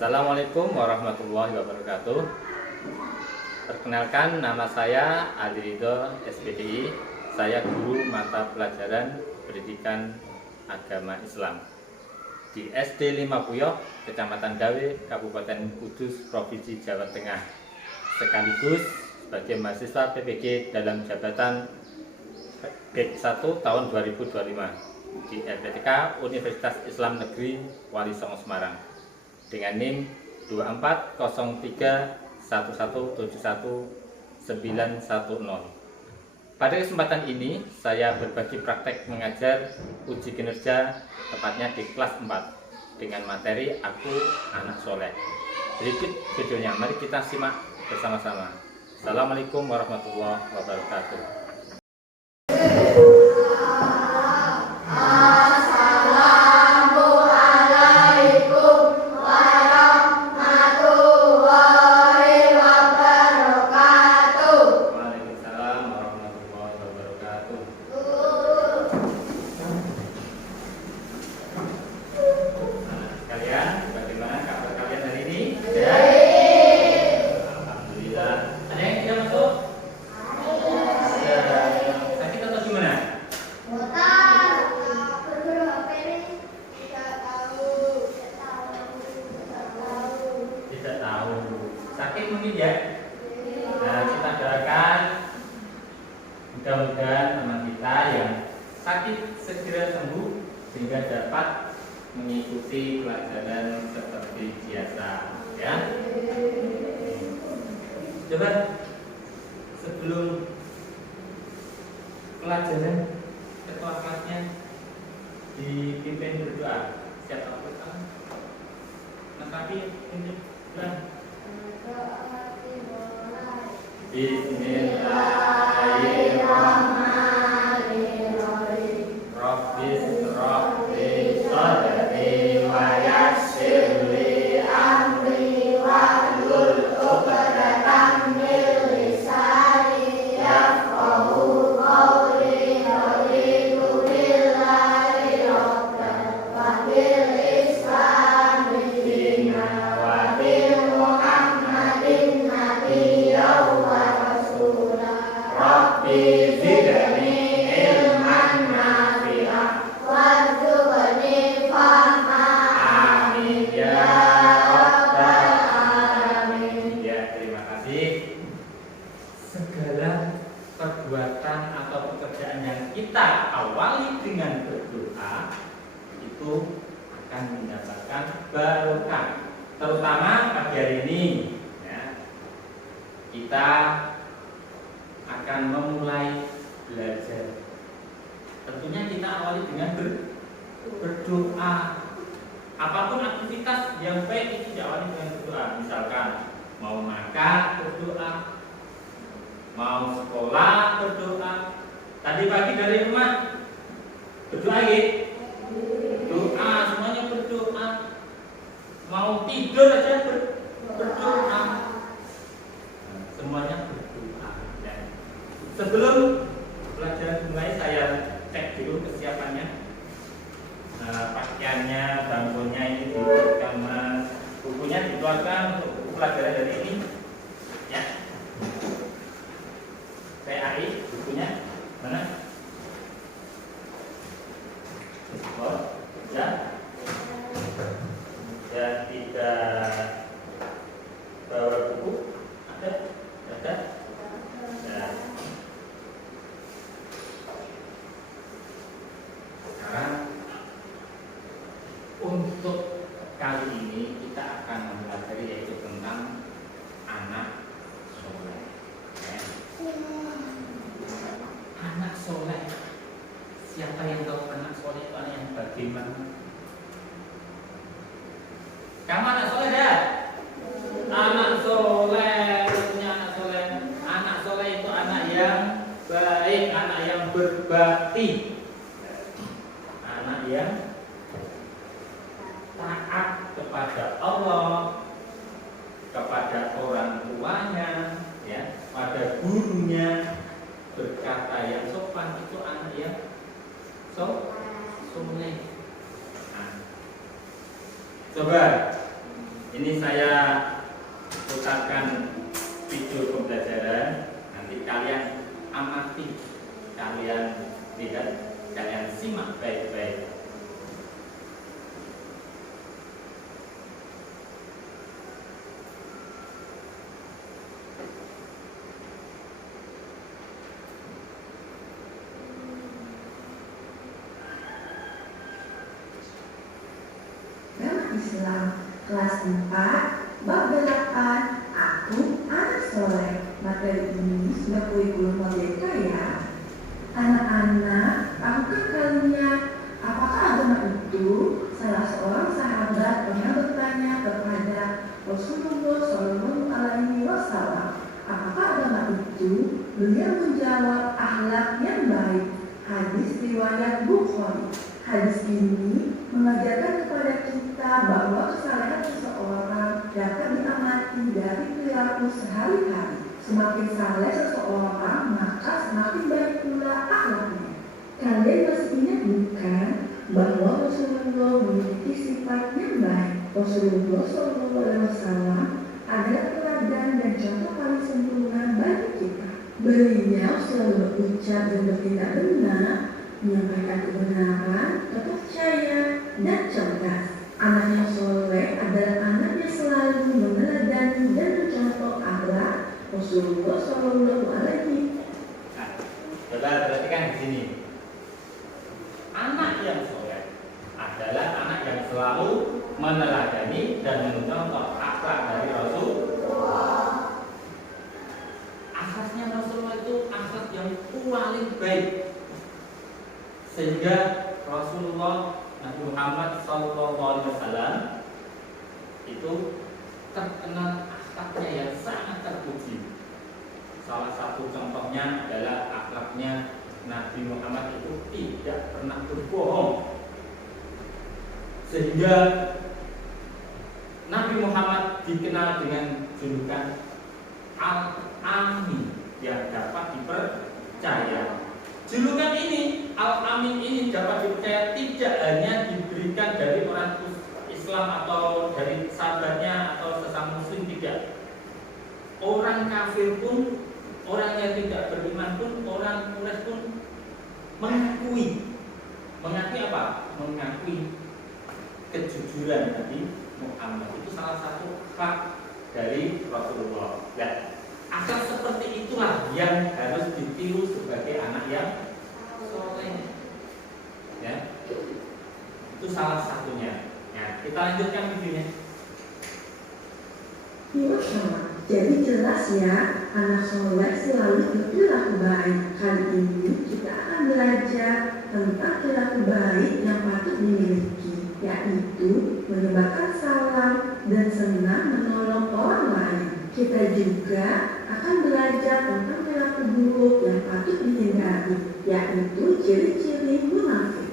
Assalamualaikum warahmatullahi wabarakatuh. Perkenalkan, nama saya Adi Ridho, SPDI. Saya guru mata pelajaran Pendidikan Agama Islam di SD 5 Puyoh, Kecamatan Dawe, Kabupaten Kudus, Provinsi Jawa Tengah. Sekaligus sebagai mahasiswa PPG dalam jabatan Batch 1 tahun 2025 di LPTK Universitas Islam Negeri Wali Songo Semarang dengan NIM 240311719110. Pada kesempatan ini saya berbagi praktek mengajar uji kinerja, tepatnya di kelas 4 dengan materi Aku Anak Soleh. Berikut videonya, mari kita simak bersama-sama. Assalamualaikum warahmatullahi wabarakatuh. Sakit mungkin ya. Nah, kita doakan mudah-mudahan teman kita yang sakit segera sembuh sehingga dapat mengikuti pelajaran seperti biasa, ya. Coba sebelum pelajaran ketua kelasnya dipimpin berdoa. Siapa pertama? Mas Abi, ini Bismillahirrahmanirrahim. Rabbis Rabbi Sadri wa yassir li amri wahlul 'uqdatam min lisani yafqahu qawli. Raditu billahi rabban wa bil islami dinan wa bil Muhammadin nabiyyan wa rasulah. Rabbi zidni ilman nafi'ah warzuqni fahman. Amin ya rabbal alamin. Ya, terima kasih. Segala perbuatan atau pekerjaan yang kita awali dengan berdoa itu akan mendapatkan barokah. Terutama pagi hari ini, ya, kita akan memulai belajar. Tentunya kita awali dengan berdoa. Apapun aktivitas yang baik itu diawali dengan berdoa. Misalkan mau makan berdoa, mau sekolah berdoa. Tadi pagi dari rumah berdoa ya? Doa, semuanya berdoa. Mau tidur aja berdoa. Semuanya berdoa. Ya. Sebelum pelajaran mulai saya cek dulu kesiapannya. Pakaiannya, bangkunya ini diberikan, bukunya dikeluarkan untuk buku pelajaran dari ini. Ya. PAI bukunya mana? Oh, ya. Ya, tidak bawa buku. Ada? Ya. Sekarang untuk kali ini kita akan mempelajari yaitu tentang anak soleh. Ya. Anak soleh. Siapa yang tahu anak soleh itu anak yang bagaimana? Kamu anak soleh ya? Anak soleh, punya anak soleh. Anak soleh itu anak yang baik, anak yang berbakti, anak yang taat kepada Allah, kepada orang tuanya, ya, pada gurunya, berkata yang sopan. Itu anak yang soleh. Nah, coba Ini saya putarkan video pembelajaran. Nanti kalian amati, kalian lihat, kalian simak baik-baik. Islam kelas 4 bab 8 aku anak soleh. Materi ini sudah kurikulum merdeka ya. Anak-anak, tahukah kalian apakah agama itu? Salah seorang sahabat pernah bertanya kepada Rasulullah Shallallahu Alaihi Wasallam, apakah agama itu? Beliau menjawab, akhlak yang baik. Hadis riwayat Bukhari. Hadis ini mengajarkan kepada kita bahwa kesalahan seseorang dapat diamati dari perilaku sehari-hari. Semakin saleh seseorang, maka semakin baik pula akhlaknya. Kalian masih ingat bukan bahwa Rasulullah memiliki sifat yang baik? Rasulullah SAW adalah teladan dan contoh paling sempurna bagi kita. Beliau selalu berucap dan bertindak benar, menyampaikan kebenaran, terpercaya, dan cerdas. Anaknya soleh adalah anak yang selalu meneladani dan mencontoh akhlak Rasulullah Shallallahu Alaihi. Nah, saudara perhatikan di sini. Anak yang soleh adalah anak yang selalu meneladani dan mencontoh akhlak dari Rasulullah. Akhlaknya Rasulullah itu akhlak yang paling baik, sehingga Rasulullah Nabi Muhammad SAW itu terkenal akhlaknya yang sangat terpuji. Salah satu contohnya adalah akhlaknya Nabi Muhammad itu tidak pernah berbohong, sehingga Nabi Muhammad dikenal dengan julukan Al-Amin yang dapat dipercaya. Julukan ini, Al-Amin ini dapat dipercaya tidak hanya diberikan dari orang Islam atau dari sahabatnya atau sesama muslim, tidak. Orang kafir pun, orang yang tidak beriman pun, orang Quraisy pun mengakui apa? Mengakui kejujuran Nabi Muhammad. Itu salah satu hak dari Rasulullah. Ya. Akhlak seperti itulah yang harus ditiru sebagai anak yang soleh. Ya, itu salah satunya. Nah, kita lanjutkan videonya. Jadi jelas ya, anak soleh selalu berperilaku baik. Kali ini kita akan belajar tentang perilaku baik yang patut dimiliki, yaitu menyebarkan salam dan senang menolong orang lain. Kita juga akan belajar tentang perilaku buruk yang patut dihindari, yaitu ciri-ciri munafik.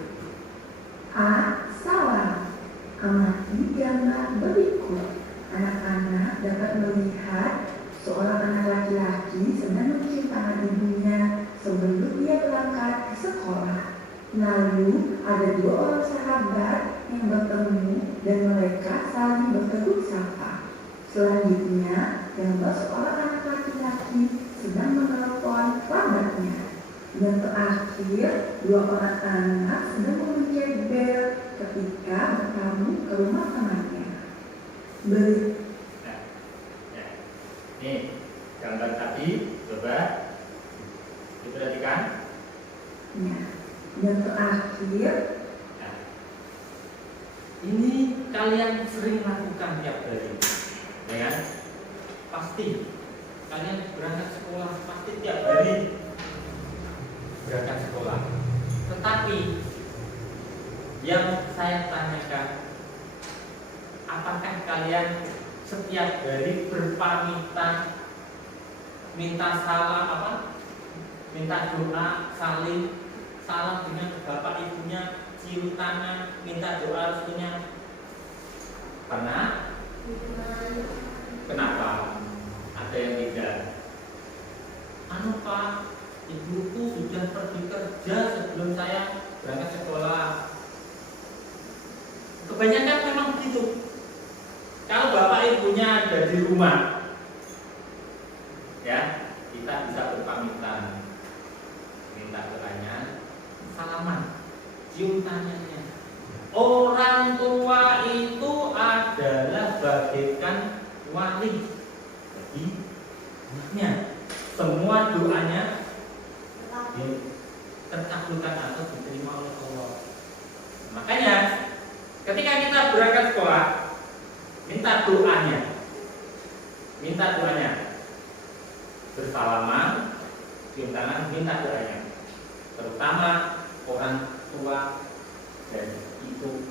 Salam. Amati gambar berikut. Anak-anak dapat melihat seorang anak laki-laki sedang mencium tangan ibunya sebelum dia berangkat ke sekolah. Lalu ada dua orang sahabat yang bertemu dan mereka saling bertegur sapa. Selanjutnya, gambar seorang anak laki-laki sedang menelpon kerabatnya. Dan terakhir, dua orang anak sedang memencet bel ketika bertamu ke rumah temannya. Ini gambar tadi, coba diperhatikan. Ya. Dan terakhir, ini kalian sering lakukan tiap hari, ya kan? Pasti kalian berangkat sekolah, pasti tiap hari berangkat sekolah. Tetapi yang saya tanyakan, apakah kalian setiap hari berpamitan, minta salam minta doa, salam dengan bapak ibunya, cium tangan, minta doa restunya? Pernah? Kenapa? Ada yang tidak. Pak, ibuku sudah pergi kerja sebelum saya berangkat sekolah. Kebanyakan memang begitu. Kalau bapak rumah, ya kita bisa berpamitan, minta doanya, salaman, cium tangannya. Orang tua itu adalah bagaikan wali bagi anaknya. Semua doanya terkabulkan atau diterima oleh Allah. Makanya ketika kita berangkat sekolah, minta doanya, bersalaman, cium tangan, minta doanya. Terutama orang tua dan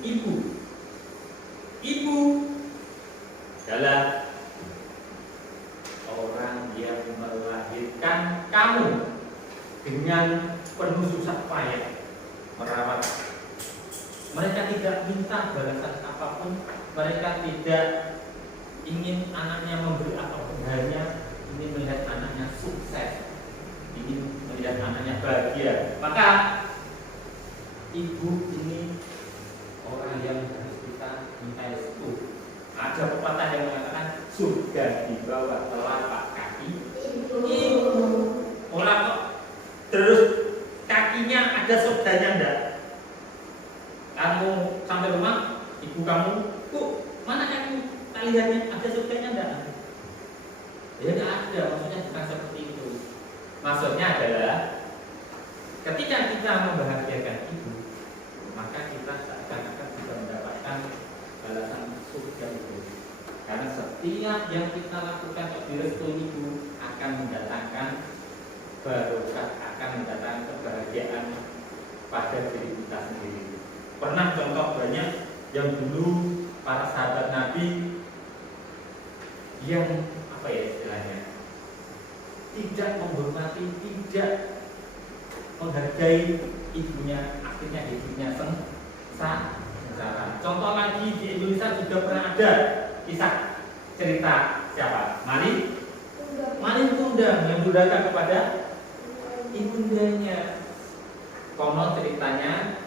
ibu adalah orang yang melahirkan kamu dengan penuh susah payah merawat. Mereka tidak minta balasan apapun, mereka tidak ingin anaknya memberi apapun, hanya ingin melihat anaknya sukses, ingin melihat anaknya bahagia. Maka ibu ini orang yang harus kita minta restu. Ada pepatah yang mengatakan surga di bawah telapak kaki ibu. Orang kok terus kakinya ada surganya enggak? Kamu sampai rumah, ibu kamu, "Bu, mana kakimu? Tak lihatnya ada surganya enggak?" Ya enggak ada, maksudnya bukan seperti itu. Maksudnya adalah ketika kita membahagiakan ibu, maka kita seakan-akan bisa mendapatkan balasan surga itu. Karena setiap yang kita lakukan direstui ibu akan mendatangkan barokah, akan mendatangkan kebahagiaan pada diri kita sendiri. Pernah contoh banyak yang dulu para sahabat Nabi yang istilahnya tidak menghormati, tidak menghargai ibunya, akhirnya hidupnya sengsara. Contoh lagi di Indonesia juga pernah ada kisah cerita siapa? Maling kundang yang durhaka kepada ibundanya. Konon ceritanya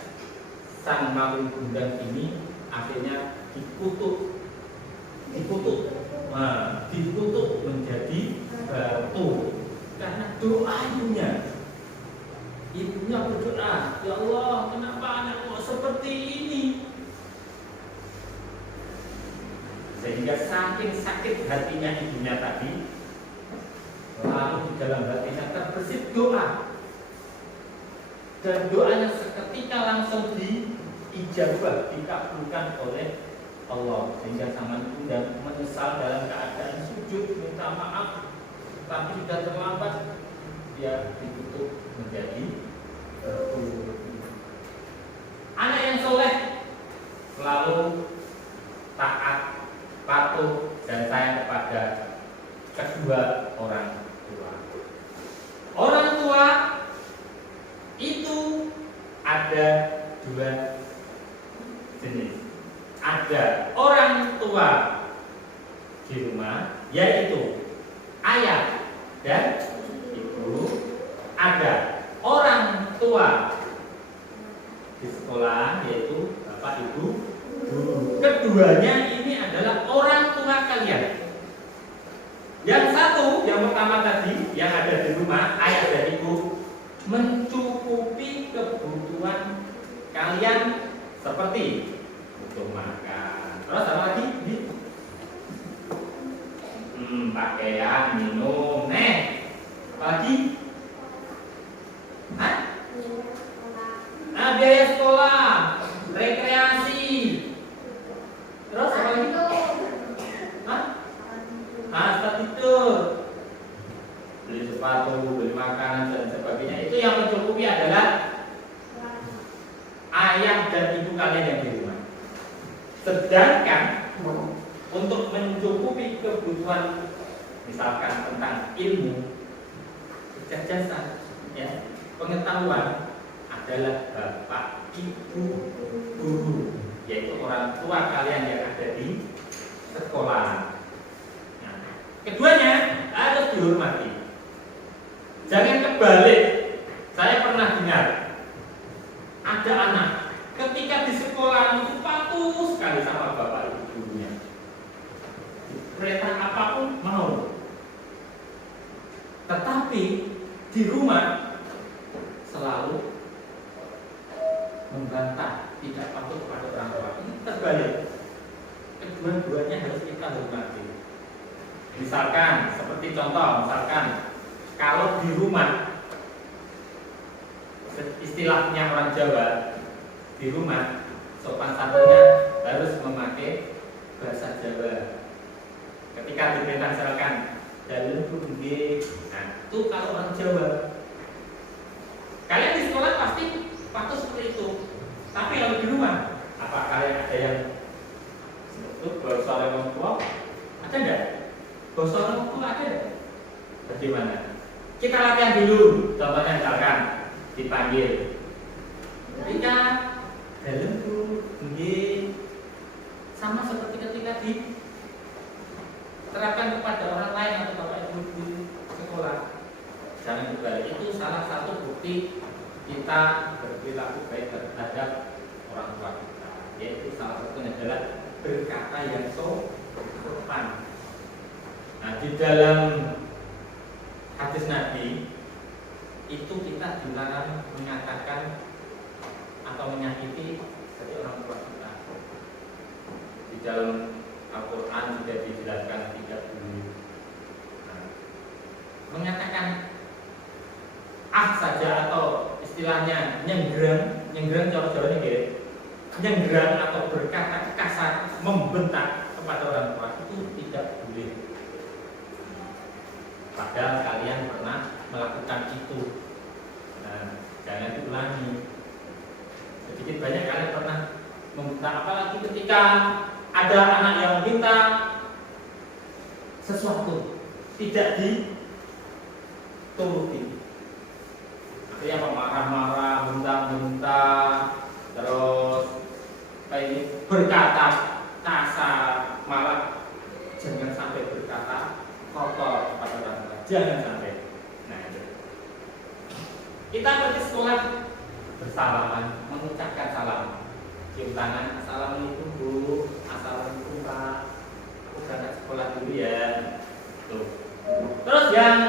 sang maling kundang ini akhirnya dikutuk menjadi batu karena doa ibunya berdoa, "Ya Allah, kenapa anakku seperti ini?" Sehingga saking sakit hatinya ibunya tadi, lalu di dalam hatinya terbersit doa, dan doanya seketika langsung diijabah, dikabulkan oleh Allah. Sehingga sang maling kundang menyesal dalam keadaan sujud minta maaf, tapi sudah terlambat, dia dikutuk menjadi anak yang soleh, selalu taat, patuh, dan sayang kepada kedua orang tua. Orang tua itu ada dua jenis. Ada orang tua di rumah, yaitu ayah dan ibu. Ada orang tua di sekolah, yaitu bapak, ibu, guru. Keduanya ini adalah orang tua kalian. Yang satu, yang pertama tadi, yang ada di rumah, ayah dan ibu, mencukupi kebutuhan kalian seperti butuh makan, terus apa lagi? Pakaian, minum, apa lagi? Biaya sekolah, rekreasi, terus apa lagi? Tempat tidur, beli sepatu, beli makanan dan sebagainya. Itu yang mencukupi adalah ayah dan ibu kalian yang di rumah. Sedangkan untuk mencukupi kebutuhan, misalkan tentang ilmu, kecerdasan, pengetahuan, adalah bapak, ibu, guru, yaitu orang tua kalian yang ada di sekolah. Nah, keduanya harus dihormati. Jangan kebalik. Saya pernah dengar ada anak ketika di sekolah itu patuh sekali sama bapak ibu gurunya. Perintah apapun Tapi di rumah selalu membantah, tidak patuh kepada orang tua. Ini terbalik. Kedua-duanya harus kita hormati. Misalkan, seperti contoh, kalau di rumah, istilahnya orang Jawa, di rumah sopan santunnya harus memakai bahasa Jawa. Ketika diperintah misalkan dalem nggih, nah itu kalau orang Jawa. Kalian di sekolah pasti patuh seperti itu. Tapi kalau di rumah, apa kalian ada yang itu bahasa orang tua? Ada enggak? Bahasa orang tua ada? Bagaimana? Kita latihan dulu. Contohnya misalkan dipanggil. Ketika dalem nggih, sama seperti ketika diterapkan kepada orang lain atau bapak ibu di sekolah. Jangan berbalik. Itu salah satu bukti kita berperilaku baik terhadap orang tua kita. Yaitu salah satunya adalah berkata yang sopan. Nah, di dalam hadis Nabi itu kita dilarang mengatakan atau menyakiti dari orang tua kita. Di dalam Al-Quran juga dijelaskan tidak boleh mengatakan saja atau istilahnya nyenggerang Jawa-Jawa ini nyenggerang atau berkata kasar, membentak kepada orang tua itu tidak boleh. Padahal kalian pernah melakukan itu. Nah, jangan diulangi. Sedikit banyak kalian pernah membentak, apalagi ketika ada anak yang minta sesuatu tidak dituruti. Artinya marah-marah, bentak-bentak, terus kayak berkata kasar, malah jangan sampai berkata kotor kepada orang tua. Jangan sampai. Nah, itu. Kita pergi sekolah bersalaman, mengucapkan salam. Cium tangan, assalamualaikum Bu, assalamualaikum Pak. Aku berangkat sekolah dulu ya. Tuh. Terus yang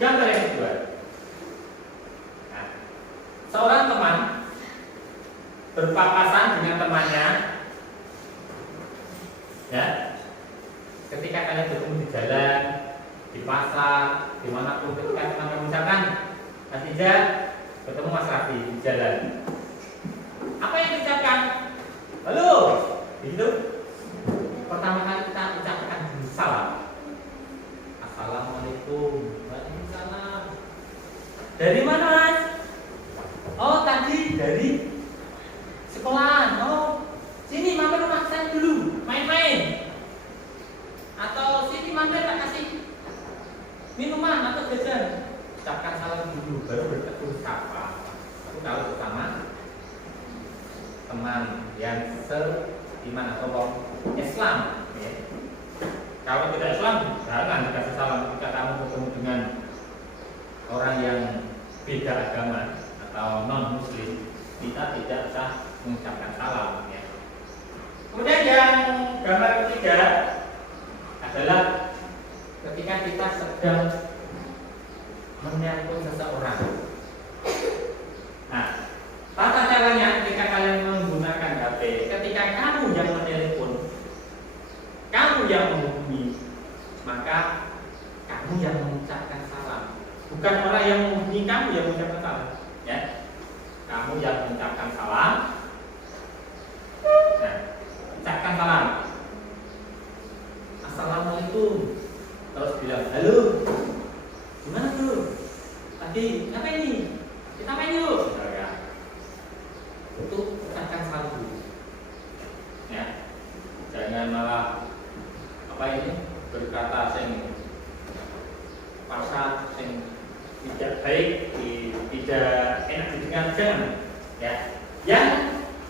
gambar yang kedua. Nah, seorang teman berpapasan dengan temannya, ya. Ketika kalian bertemu di jalan, di pasar, dimanapun, ketika teman misalkan Mas Ija bertemu Mas Rafi di jalan, apa yang diucapkan? Halo, begitu. Pertama kali kita ucapkan salam. Assalamualaikum. Waalaikumsalam. Dari mana Mas? Oh tadi dari sekolahan. Oh sini mampir rumah saya dulu, main-main. Atau sini mampir tak kasih minuman atau jajan. Ucapkan salam dulu, baru bertegur sapa. Aku tahu bersama teman yang seiman atau Islam. Ya. Kalau tidak Islam, jangan dikasih salam. Ketika kamu bertemu dengan orang yang beda agama atau non Muslim, kita tidak usah mengucapkan salam. Ya. Kemudian yang gambar ketiga adalah ketika kita sedang menyambut seseorang. Nah, tata caranya ketika kalian menggunakan HP, ketika kamu yang menelepon, kamu yang menghubungi, maka kamu yang mengucapkan salam. Bukan orang yang menghubungi kamu yang mengucapkan salam, ya. Kamu yang mengucapkan salam. Nah, ucapkan salam. Assalamualaikum. Terus bilang, halo. Gimana tuh? Tadi apa ini? Kita main yuk. Itu ucapkan salam dulu. Ya. Jangan malah apa ini berkata sing pasal sing tidak baik, tidak enak didengar, jangan. Ya. Yang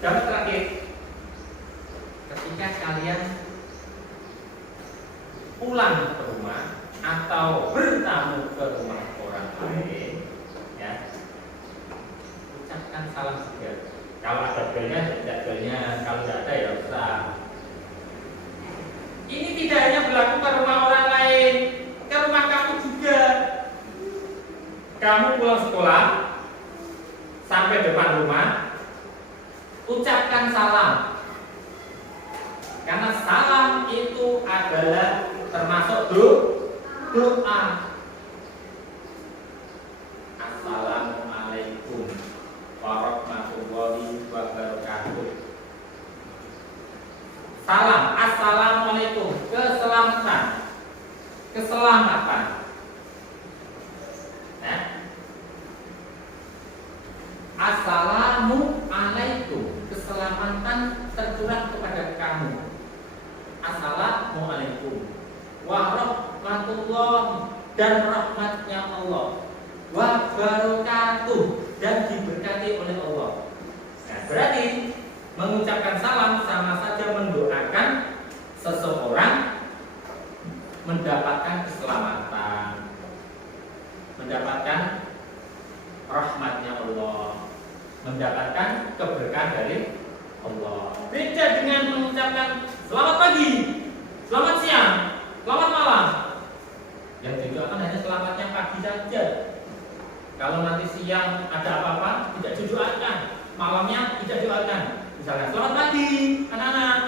dapat terakhir, ketika kalian pulang ke rumah atau bertamu ke rumah orang lain, ya, ucapkan salam juga. Kalau ada belnya, tidak belnya. Kalau tidak ada ya usah. Ini tidak hanya berlaku ke rumah orang lain, ke rumah kamu juga. mengucapkan salam. Karena salam itu adalah termasuk doa. Assalamualaikum warahmatullahi wabarakatuh. Salam, assalamualaikum, keselamatan. Nah, assalamualaikum, keselamatan tercurah kepada kamu. Assalamualaikum warahmatullahi dan rahmatnya Allah wabarakatuh dan diberkati oleh Allah. Nah, berarti mengucapkan salam sama saja mendoakan seseorang mendapatkan keselamatan, mendapatkan rahmatnya Allah, mendapatkan keberkahan dari Allah. Beda dengan mengucapkan selamat pagi, selamat siang, selamat malam. Yang didoakan hanya selamatnya pagi saja. Kalau nanti siang ada apa-apa, tidak didoakan. Malamnya tidak didoakan. Misalnya selamat pagi anak-anak.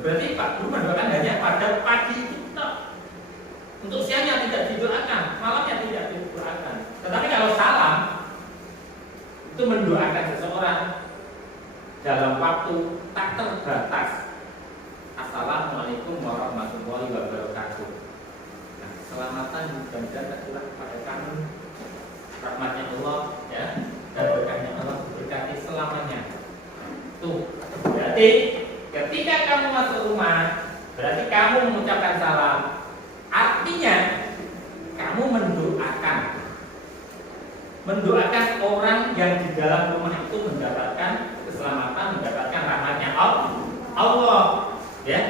Berarti Pak Guru mendoakan hanya pada pagi kita. Untuk siangnya tidak didoakan, malamnya tidak didoakan. Tetapi kalau salam itu mendoakan seseorang dalam waktu tak terbatas. Assalamualaikum warahmatullahi wabarakatuh. Nah, keselamatan mudah-mudahan tercurah kepada kamu, rahmatnya Allah, ya, dan berkahnya Allah berkati selamanya. Tuh, berarti ketika kamu masuk rumah, berarti kamu mengucapkan salam. Artinya kamu mendoakan orang yang di dalam rumah itu mendapatkan keselamatan, mendapatkan rahmatnya Allah, ya.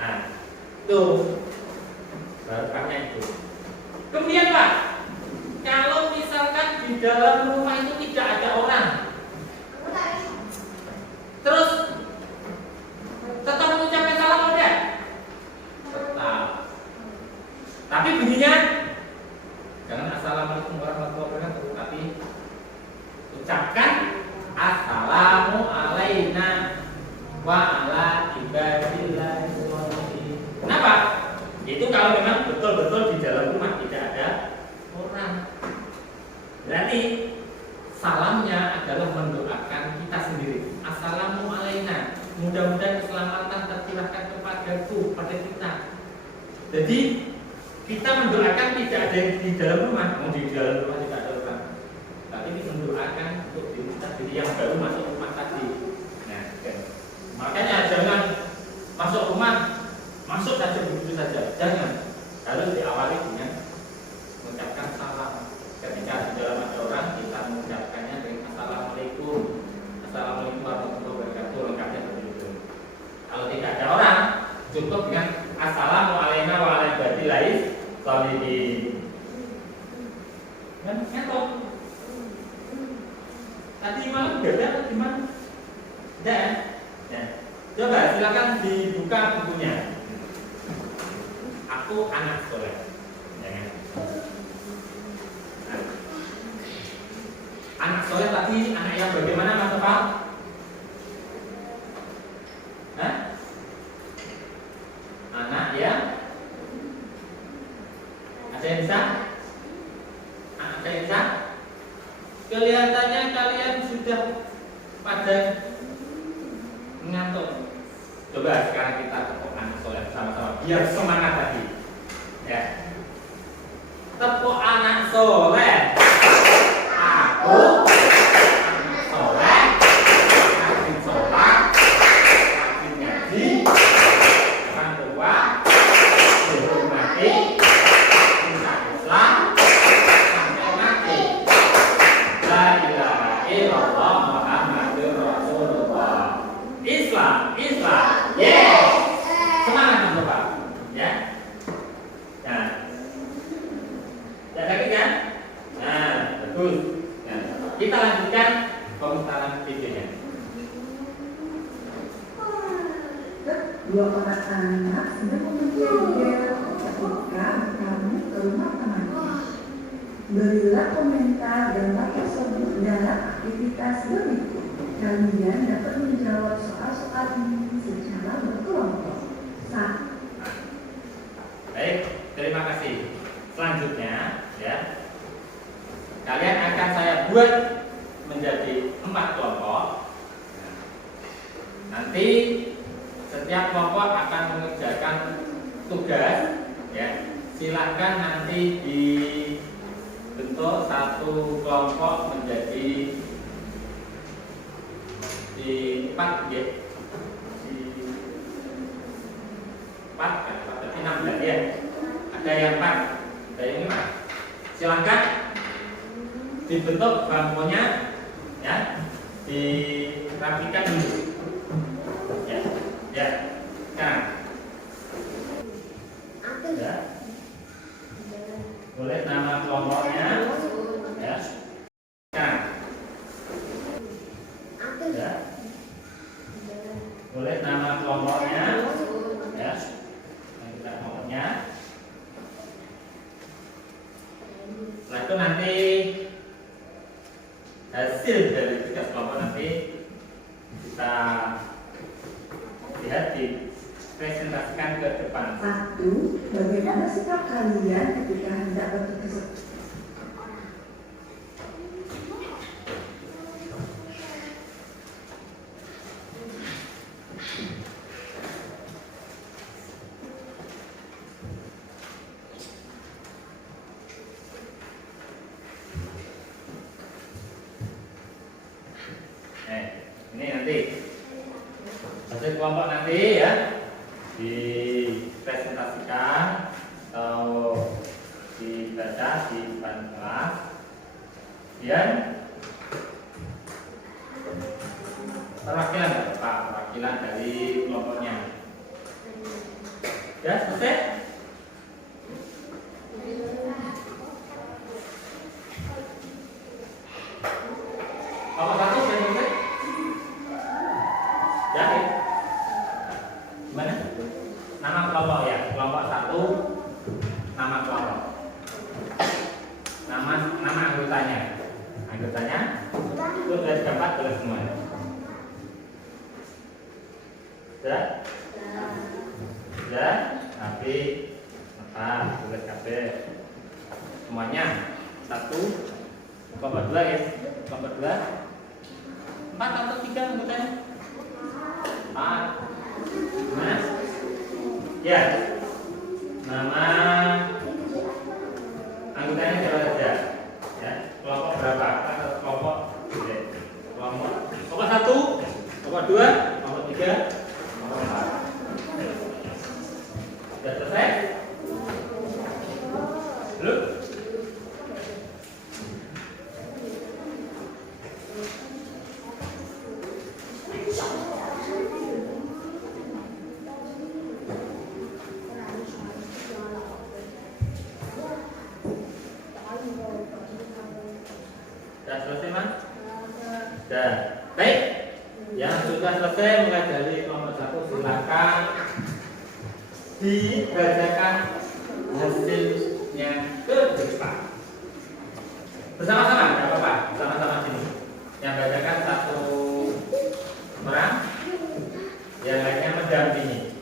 Nah, tuh barokahnya itu. Kemudian Pak, kalau misalkan di dalam rumah itu tidak ada orang, terus tetap mengucapkan salam tidak? Tetap. Tapi bunyinya jangan assalamualaikum warahmatullahi wabarakatuh, tapi ucapkan assalamu alaina wa ala ibadillahi sholihin. Kenapa? Itu kalau memang betul-betul di dalam rumah tidak ada orang. Berarti salamnya adalah mendoakan kita sendiri. Assalamu alaina, mudah-mudahan keselamatan tercurahkan kepadaku, pada kita. Jadi kita mendoakan tidak ada yang di dalam rumah. Di dalam rumah tidak ada orang, tapi mendoakan untuk diri kita sendiri yang baru masuk rumah tadi. Nah, makanya jangan masuk rumah masuk saja begitu saja. Jangan. Harus diawali dengan mengucapkan salam. Ketika di dalam ada orang, kita mengucapkannya dengan assalamualaikum, assalamualaikum warahmatullahi wabarakatuh, lengkapnya begitu. Kalau tidak ada orang, cukup dengan assalamualaikum wa ala ibadillahi sholihin. Kan ngetok. Tadi malam udah ada gimana? Dan coba silakan dibuka bukunya. Aku anak soleh. Jangan. Anak soleh tadi anak yang bagaimana Mas Tepal? Hah? Anak yang ada yang bisa? Ada yang bisa? Kelihatannya kalian sudah pada ngantuk. Coba sekarang kita tepuk anak soleh sama-sama biar semangat tadi. Ya. Tepuk anak soleh. Aku anak soleh. Rajin sholat, rajin ngaji, orang tua dihormati, cinta Islam sampai mati. La ilaha illallah Muhammadur Rasulullah. Islam, yes. Semangat dulu Pak, ya. Nah, tidak sakit kan? Nah, bagus. Nah, kita lanjutkan pemutaran videonya. Dua orang anak sedang mengejar ketika bertamu ke rumah temannya. Berilah komentar dan like tersebut dalam aktivitas berikut. Kalian dapat menjawab soal-soal ini secara berkelompok. Baik, terima kasih. Selanjutnya, ya, kalian akan saya buat menjadi 4 kelompok. Nanti setiap kelompok akan mengerjakan tugas, ya. Silakan nanti dibentuk satu kelompok menjadi di 4, ya. Di 4 kan, berarti 6 berarti ya. Ada yang 4, ada yang 5. Silakan dibentuk bangkunya, ya, dirapikan dulu, ya, ya. Nah, ya, boleh nama kelompoknya, ya. Nah, ya, boleh nama kelompoknya, ya. Nah, kita kelompoknya. Setelah itu nanti hasil dari tugas kelompok nanti kita lihat dipresentasikan ke depan. 1. Bagaimana sikap kalian ketika hendak bertugas? Ini nanti hasil kelompok nanti, ya, dipresentasikan atau dibaca di depan kelas. Kemudian perwakilan Pak, perwakilan dari kelompoknya. Ya, selesai? Kelompok 1 sudah selesai? Jadi, gimana? Nama kelompok, ya, kelompok 1, nama kelompok, nama anggotanya, itu dari gambar tulis semua. Sudah? Sudah? Tapi tulis KB semuanya. 1, kelompok 2, ya, kelompok 2, 4 atau 3 anggotanya? 4. Mas, ya, nama anggotanya siapa saja? Ya, kelompok berapa? Atau kelompok? Ya, kelompok 1, kelompok 2, kelompok 3, kelompok 4. Sudah selesai? Belum? Sudah selesai, Mas? Sudah. Baik. Yang sudah selesai mulai dari kelompok 1 silakan dibacakan hasilnya ke depan. Bersama-sama, tidak apa-apa. Bersama-sama sini. Yang bacakan 1 orang, yang lainnya mendampingi.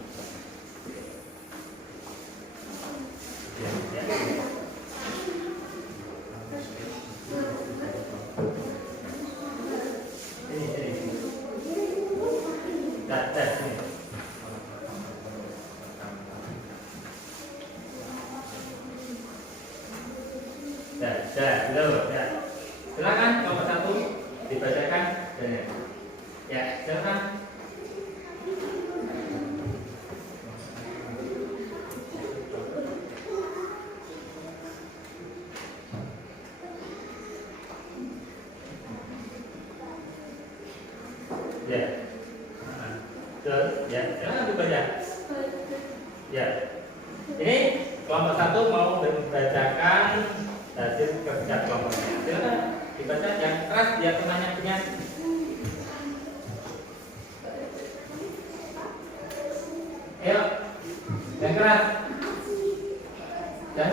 Ya, ya. Silakan kelompok 1 dibacakan. Ya, silakan. Ya. Ya, silakan dibaca. Ya. Ini kelompok 1 mau membacakan hasil kerja kelompoknya. Silakan dibaca yang keras biar temannya punya. Ayo, yang keras. Dan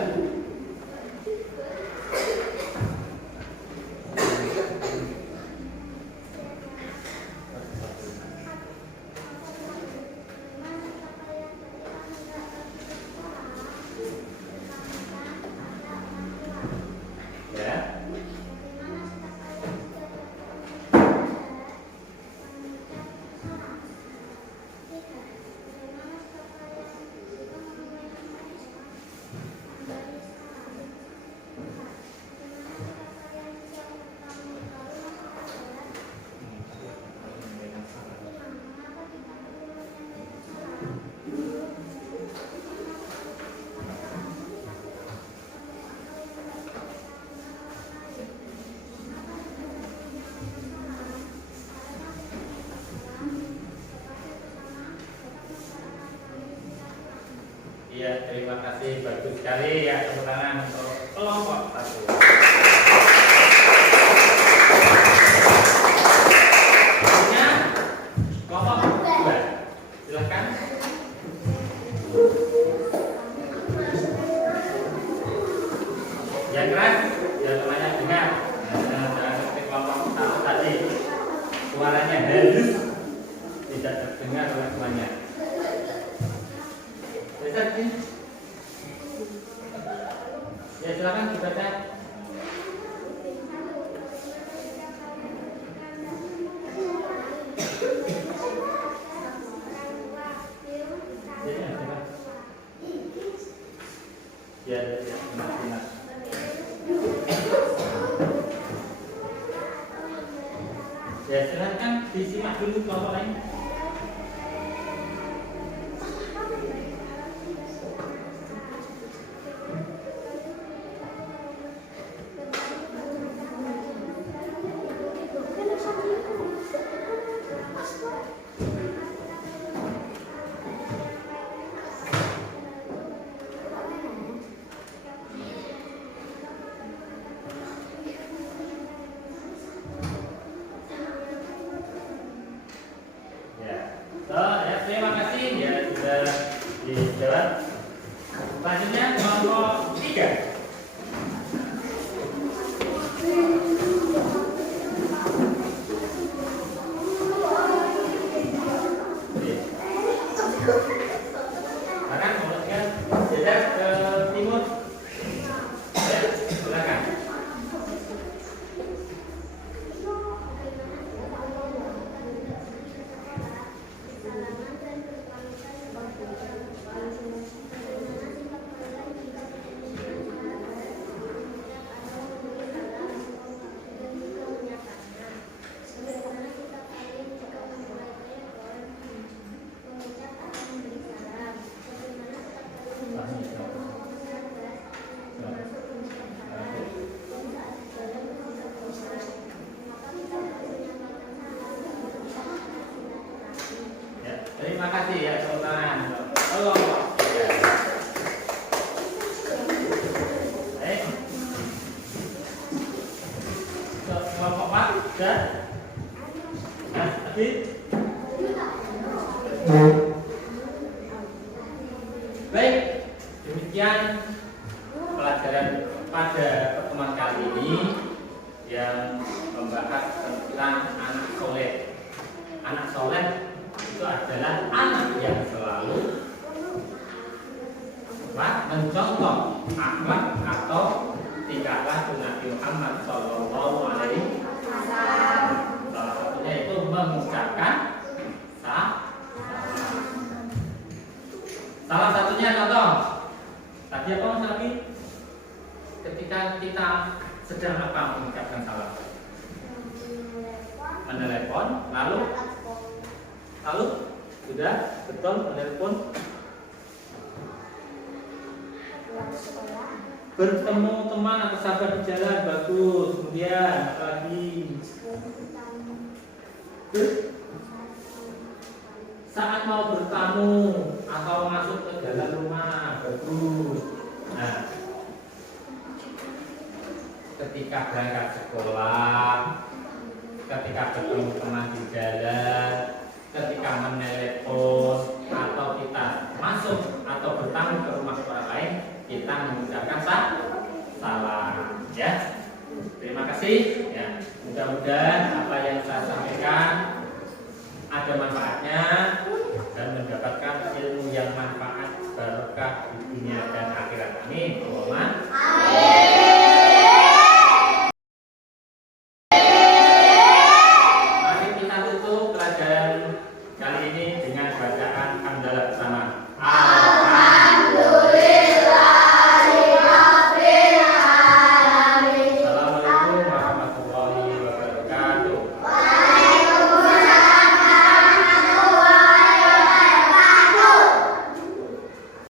Iya, terima kasih, bagus sekali ya, tepuk tangan untuk kelompok 1. Selanjutnya kelompok 2. Silakan. Yang keras, yang temannya dengar. Jangan seperti kelompok 1 tadi. Suaranya halus, tidak terdengar oleh semuanya. Ya, silakan dibaca. Ya, benar. Ya, silakan disimak dulu kelompok lain. Terima kasih ya sudah dijawab. Selanjutnya kelompok 3. Silakan kemudian jajar ke timur. Ya, silakan. Terima kasih ya, Sultan. Halo. Baik. Kelompok 4 sudah. Tadi. Baik. Demikian pelajaran pada pertemuan kali ini yang membahas tentang anak soleh. Anak soleh itu adalah anak yang selalu mencontoh akhlak atau tingkah laku Nabi Muhammad Shallallahu Alaihi Wasallam. Salah satunya itu mengucapkan salah satunya contoh tadi apa Mas Nabi? Ketika kita sedang apa mengucapkan salam? Menelepon, lalu sudah betul menelepon, bertemu teman atau sahabat di jalan bagus, kemudian apa lagi? Saat mau bertamu atau masuk ke dalam rumah bagus. Nah, ketika berangkat sekolah, ketika bertemu teman di jalan, ketika menelepon atau kita masuk atau bertamu ke rumah orang lain, kita mengucapkan salam. Ya, terima kasih. Ya, mudah-mudahan apa yang saya sampaikan ada manfaatnya dan mendapatkan ilmu yang manfaat barokah di dunia dan akhirat. Amin.